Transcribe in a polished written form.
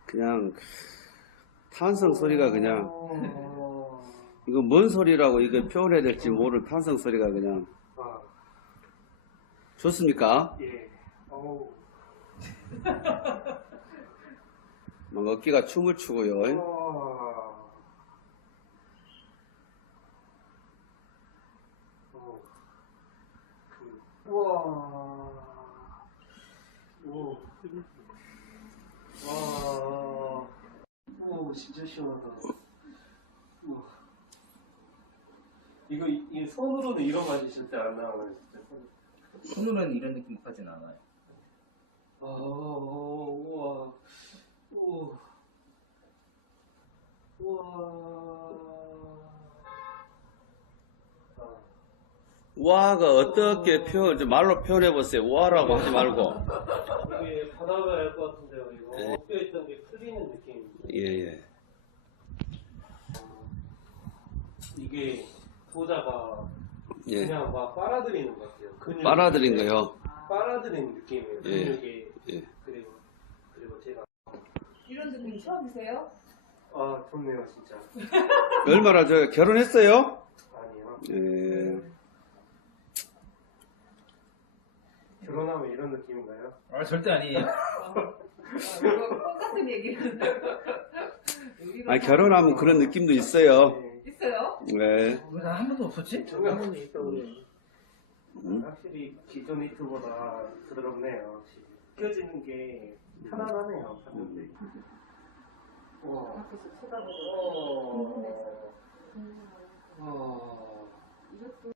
그냥 탄성 소리가 그냥 이거 뭔 소리라고 이거 표현해야 될지 모르는 탄성 소리가 그냥 좋습니까? 예. 막 어깨가 춤을 추고요. 우와. 오. 와. 오, 진짜 시원하다. 우와. 이 손으로는 이런 맛이 진짜 안 나와요, 진짜. 손으로는 이런 느낌 하진 않아요. 아, 우와. 우와. 우와. 와가 어떻게 말로 표현해 보세요. 와라고 하지 말고. 이게 바다가 알 것 같은데요, 이거. 네. 엎여있던 게 풀리는 느낌입니다. 예. 이게 소자가 예. 그냥 막 빨아들이는 것 같아요. 근육. 빨아들인 거요. 빨아들이는 느낌이에요. 예. 근육이. 예. 그리고 제가. 이런 느낌 처음이세요? 아, 좋네요, 진짜. 얼마나 결혼했어요? 아니요. 예. 결혼하면 이런 느낌인가요? 아, 절대 아니에요. 이거 똑같은 얘기는. 아니, 결혼하면 그런 느낌도 있어요. 네. 있어요? 네. 왜 나 한 번도 없었지? 정답은 있다고요. 음? 확실히 기존 히트보다 부드럽네요. 확실히. 느껴지는 게 편안하네요. 봤는데. 와. 계속 쳐다보고. 와. 이것도